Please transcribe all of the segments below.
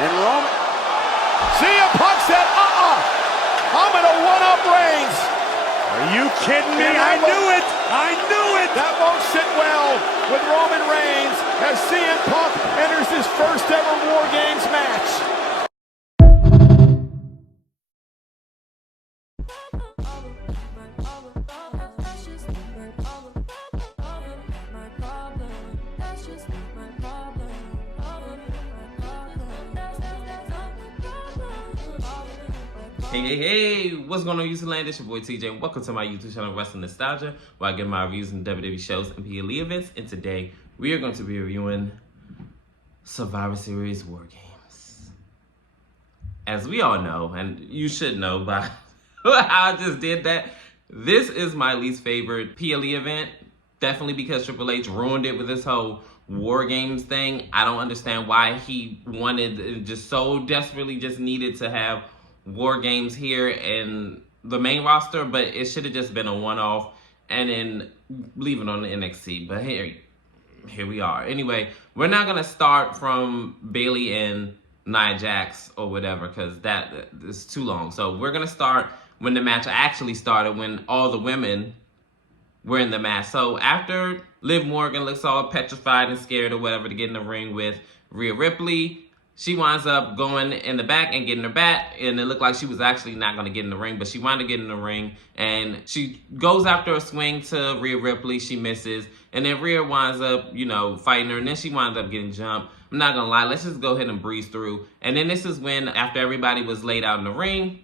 And Roman. CM Punk said, I'm going to one-up Reigns. Are you kidding me? I knew it! I knew it! That won't sit well with Roman Reigns as CM Punk enters his first ever War Games match. Hey, what's going on, YouTube land? It's your boy TJ, and welcome to my YouTube channel, Wrestling Nostalgia, where I get my reviews in WWE shows and PLE events. And today, we are going to be reviewing Survivor Series War Games. As we all know, and you should know by how I just did that, this is my least favorite PLE event. Definitely because Triple H ruined it with this whole War Games thing. I don't understand why he wanted, just so desperately just needed to have War Games here in the main roster, but it should have just been a one-off and then leave it on the NXT. But here we are. Anyway, we're not gonna start from Bayley and Nia Jax or whatever, because that is too long. So we're gonna start when the match actually started, when all the women were in the match. So after Liv Morgan looks all petrified and scared or whatever to get in the ring with Rhea Ripley, she winds up going in the back and getting her bat, and it looked like she was actually not going to get in the ring, but she wound up getting in the ring, and she goes after a swing to Rhea Ripley. She misses, and then Rhea winds up, fighting her, and then she winds up getting jumped. I'm not going to lie, let's just go ahead and breeze through. And then this is when, after everybody was laid out in the ring,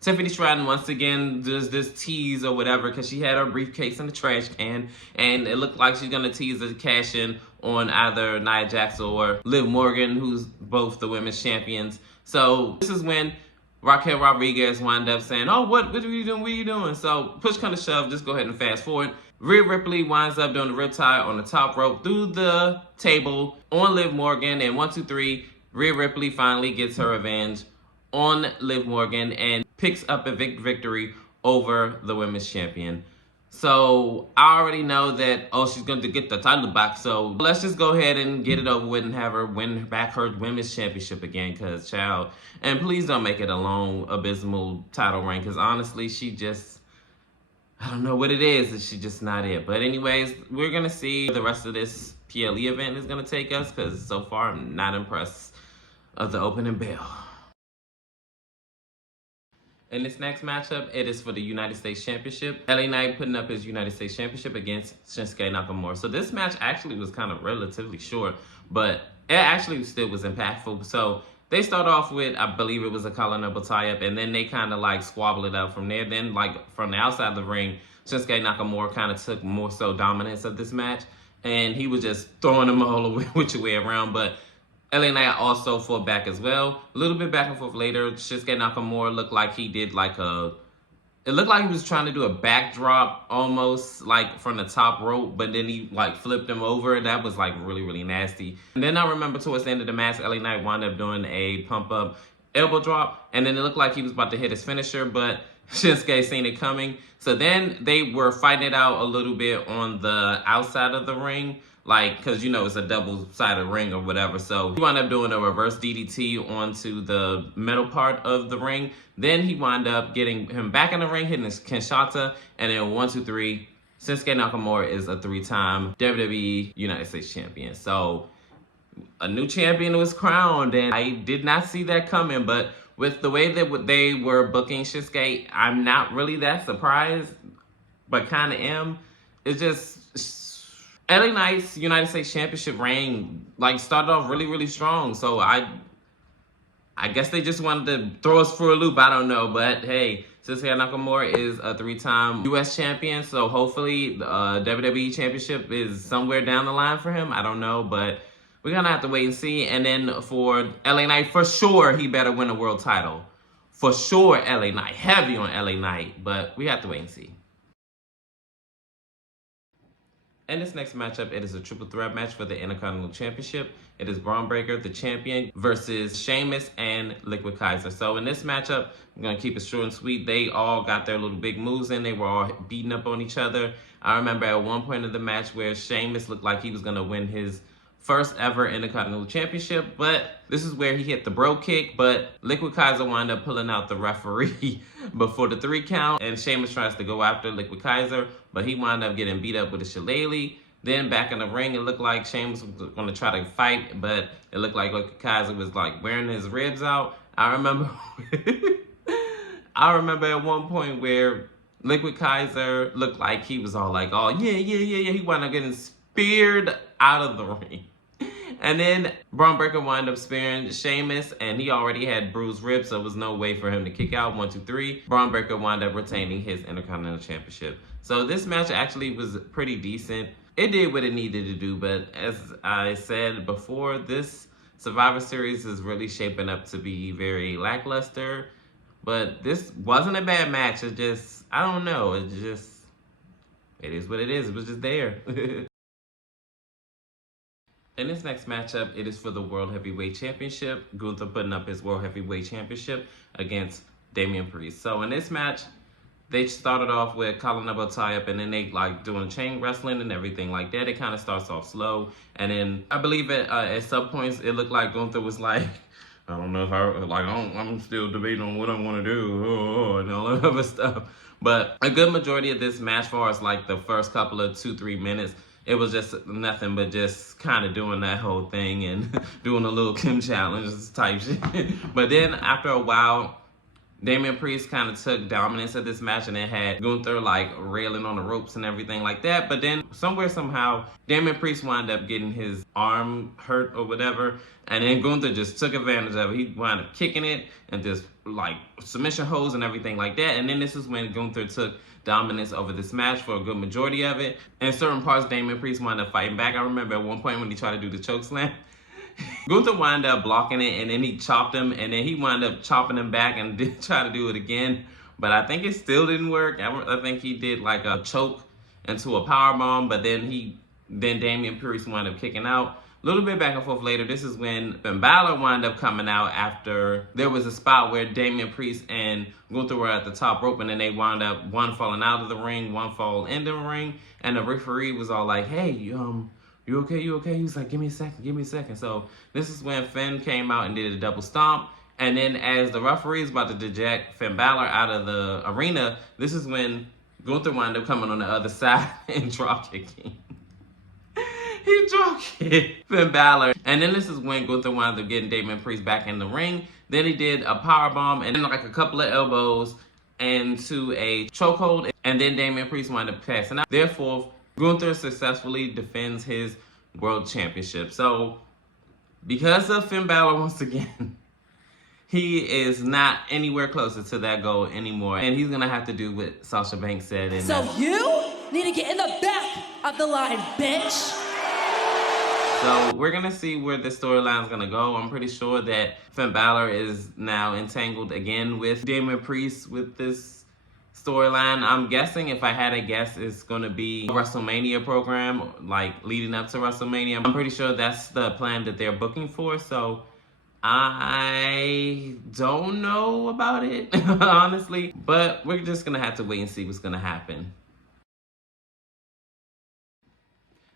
Tiffany Stratton once again does this tease or whatever, because she had her briefcase in the trash can, and it looked like she's going to tease the cash in on either Nia Jax or Liv Morgan, who's both the women's champions. So this is when Raquel Rodriguez wound up saying, oh, what are you doing? What are you doing? So push kind of shove, just go ahead and fast forward. Rhea Ripley winds up doing the riptide on the top rope through the table on Liv Morgan, and 1, 2, 3, Rhea Ripley finally gets her revenge on Liv Morgan and picks up a victory over the women's champion. So I already know that, she's going to get the title back. So let's just go ahead and get it over with and have her win back her women's championship again, because child. And please don't make it a long, abysmal title reign, because honestly, she just, I don't know what it is. She's just not it. But anyways, we're going to see the rest of this PLE event is going to take us, because so far I'm not impressed of the opening bell. In this next matchup, it is for the United States Championship. LA Knight putting up his United States Championship against Shinsuke Nakamura. So this match actually was kind of relatively short, but it actually still was impactful. So they start off with, I believe it was a collar double tie-up, and then they kind of like squabble it up from there. Then like from the outside of the ring, Shinsuke Nakamura kind of took more so dominance of this match, and he was just throwing them all which way around. But LA Knight also fought back as well. A little bit back and forth later, Shinsuke Nakamura looked like he did like it looked like he was trying to do a backdrop almost like from the top rope, but then he like flipped him over. That was like really, really nasty. And then I remember towards the end of the match, LA Knight wound up doing a pump up elbow drop, and then it looked like he was about to hit his finisher, but Shinsuke seen it coming. So then they were fighting it out a little bit on the outside of the ring, like, because it's a double-sided ring or whatever. So he wound up doing a reverse DDT onto the middle part of the ring. Then he wound up getting him back in the ring, hitting his Kinshasa, and then 1, 2, 3, Shinsuke Nakamura is a 3-time WWE United States champion. So a new champion was crowned, and I did not see that coming. But with the way that they were booking Shinsuke, I'm not really that surprised, but kind of am. It's just LA Knight's United States Championship reign like started off really, really strong. So I guess they just wanted to throw us for a loop. I don't know, but hey, Shinsuke Nakamura is a 3-time U.S. champion, so hopefully the WWE Championship is somewhere down the line for him. I don't know, but we're gonna have to wait and see. And then for LA Knight, for sure he better win a world title. For sure, LA Knight, heavy on LA Knight, but we have to wait and see. In this next matchup, it is a triple threat match for the Intercontinental Championship. It is Braun Breaker, the champion, versus Sheamus and Liquid Kaiser. So in this matchup, I'm going to keep it short and sweet. They all got their little big moves in. They were all beating up on each other. I remember at one point of the match where Sheamus looked like he was going to win his first ever Intercontinental Championship, but this is where he hit the bro kick, but Liquid Kaiser wound up pulling out the referee before the 3 count, and Sheamus tries to go after Liquid Kaiser, but he wound up getting beat up with a shillelagh. Then back in the ring, it looked like Sheamus was going to try to fight, but it looked like Liquid Kaiser was like wearing his ribs out. I remember at one point where Liquid Kaiser looked like he was all like, oh yeah. He wound up getting speared out of the ring. And then Braun Breaker wound up spearing Sheamus, and he already had bruised ribs, so there was no way for him to kick out. 1, 2, 3. Braun Breaker wound up retaining his Intercontinental Championship. So this match actually was pretty decent. It did what it needed to do, but as I said before, this Survivor Series is really shaping up to be very lackluster. But this wasn't a bad match. It just, I don't know. It is what it is. It was just there. In this next matchup, it is for the World Heavyweight Championship. Gunther putting up his World Heavyweight Championship against Damian Priest. So in this match, they started off with calling up a tie-up, and then they like doing chain wrestling and everything like that. It kind of starts off slow. And then I believe at some points, it looked like Gunther was like, I don't know if I'm still debating on what I want to do and all that other stuff. But a good majority of this match, for us, like the first couple of 2-3 minutes, it was just nothing but just kind of doing that whole thing and doing a little Kim challenge type shit. But then after a while, Damian Priest kind of took dominance of this match, and it had Gunther like railing on the ropes and everything like that. But then somehow, Damian Priest wound up getting his arm hurt or whatever, and then Gunther just took advantage of it. He wound up kicking it and just like submission holds and everything like that. And then this is when Gunther took dominance over this match for a good majority of it. In certain parts, Damian Priest wound up fighting back. I remember at one point when he tried to do the choke slam, Gunther wound up blocking it, and then he chopped him, and then he wound up chopping him back and did try to do it again. But I think it still didn't work. I think he did like a choke into a power bomb, but then Damian Priest wound up kicking out. A little bit back and forth later, this is when Finn Balor wound up coming out after there was a spot where Damian Priest and Gunther were at the top rope, and then they wound up one falling out of the ring, one fall in the ring, and the referee was all like, hey, you okay? He was like, give me a second. So this is when Finn came out and did a double stomp. And then as the referee is about to eject Finn Balor out of the arena, this is when Gunther wound up coming on the other side and drop kicking. He drop kicked Finn Balor. And then this is when Gunther wound up getting Damian Priest back in the ring. Then he did a powerbomb and then like a couple of elbows into a chokehold. And then Damian Priest wound up passing out. Therefore, Gunther successfully defends his world championship. So, because of Finn Balor once again, he is not anywhere closer to that goal anymore. And he's going to have to do what Sasha Banks said. So you need to get in the back of the line, bitch. So we're going to see where this storyline is going to go. I'm pretty sure that Finn Balor is now entangled again with Damian Priest with this storyline. I'm guessing, if I had a guess, it's going to be a WrestleMania program, like leading up to WrestleMania. I'm pretty sure that's the plan that they're booking for. So I don't know about it, honestly. But we're just going to have to wait and see what's going to happen.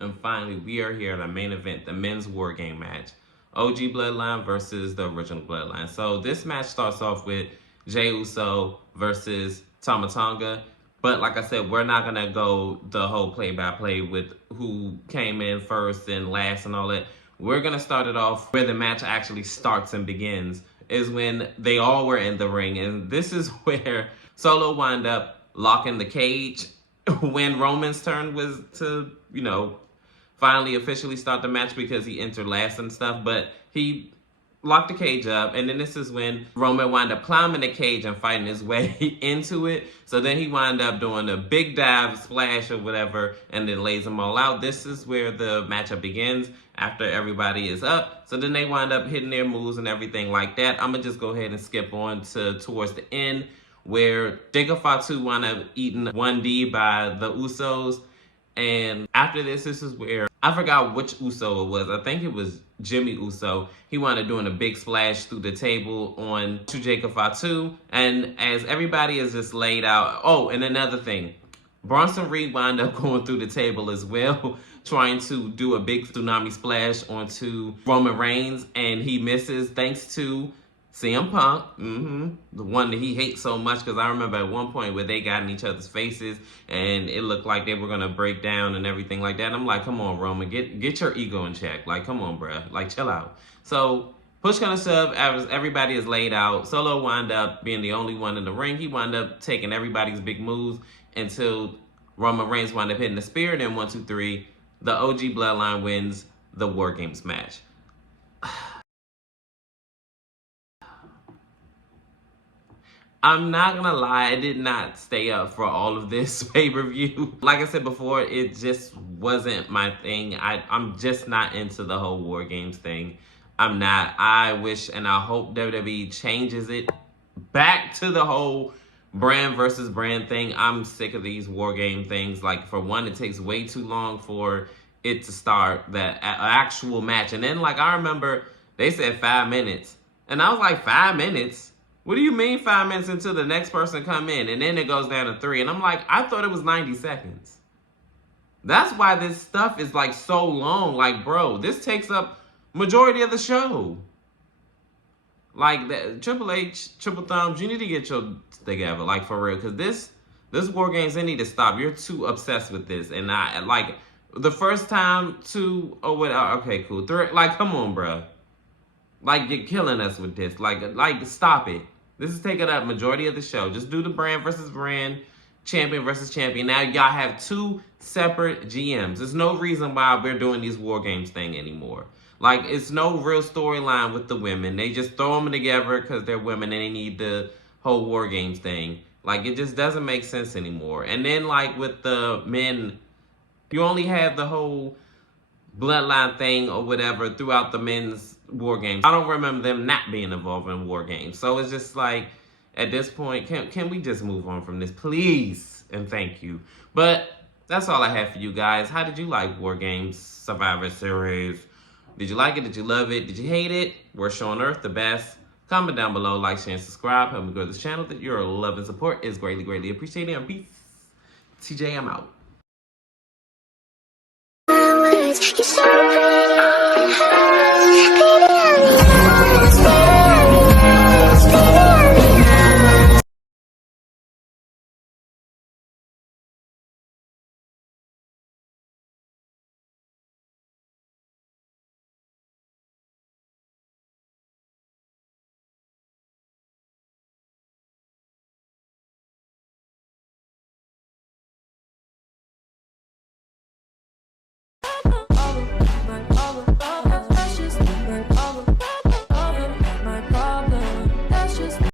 And finally, we are here at the main event, the men's War Game match. OG Bloodline versus the original Bloodline. So this match starts off with Jey Uso versus Tama Tonga. But like I said, we're not going to go the whole play-by-play with who came in first and last and all that. We're going to start it off where the match actually starts and begins, is when they all were in the ring. And this is where Solo wound up locking the cage when Roman's turn was to, finally officially start the match because he entered last and stuff. But he locked the cage up, and then this is when Roman wound up climbing the cage and fighting his way into it. So then he wound up doing a big dive splash or whatever, and then lays them all out. This is where the matchup begins after everybody is up. So then they wind up hitting their moves and everything like that. I'm gonna just go ahead and skip on to towards the end, where Jacob Fatu wound up eating 1D by the Usos. And after this is where, I forgot which Uso it was. I think it was Jimmy Uso. He wound up doing a big splash through the table on to Jacob Fatu. And as everybody is just laid out. Oh, and another thing. Bronson Reed wound up going through the table as well, trying to do a big tsunami splash onto Roman Reigns, and he misses thanks to CM Punk, the one that he hates so much, because I remember at one point where they got in each other's faces and it looked like they were going to break down and everything like that. And I'm like, come on, Roman, get your ego in check. Like, come on, bruh. Like, chill out. So, push kind of shove, as everybody is laid out. Solo wound up being the only one in the ring. He wound up taking everybody's big moves until Roman Reigns wound up hitting the spear. And then 1, 2, 3, the OG Bloodline wins the War Games match. I'm not gonna lie, I did not stay up for all of this pay-per-view. Like I said before, it just wasn't my thing. I'm just not into the whole War Games thing. I'm not. I wish and I hope WWE changes it back to the whole brand versus brand thing. I'm sick of these War Game things. Like, for one, it takes way too long for it to start that actual match. And then, like, I remember they said 5 minutes. And I was like, 5 minutes? What do you mean 5 minutes until the next person come in? And then it goes down to 3. And I'm like, I thought it was 90 seconds. That's why this stuff is like so long. Like, bro, this takes up majority of the show. Like, Triple H, Triple Thumbs, you need to get your together, like, for real. Because this War Games, they need to stop. You're too obsessed with this. And I, like, the first time, 2, or what, okay, cool. 3, like, come on, bro. Like, you're killing us with this. Like, stop it. This is taking up majority of the show. Just do the brand versus brand, champion versus champion. Now y'all have 2 separate GMs. There's no reason why we're doing these War Games thing anymore. Like, it's no real storyline with the women. They just throw them together because they're women and they need the whole War Games thing. Like, it just doesn't make sense anymore. And then, like, with the men, you only have the whole bloodline thing or whatever throughout the men's War Games. I don't remember them not being involved in War Games. So it's just like, at this point, can we just move on from this, please? And thank you. But that's all I have for you guys. How did you like War Games Survivor Series? Did you like it? Did you love it? Did you hate it? Worst show on earth, the best? Comment down below, like, share, and subscribe. Help me grow this channel. That your love and support is greatly, greatly appreciated. And peace. TJ, I'm out.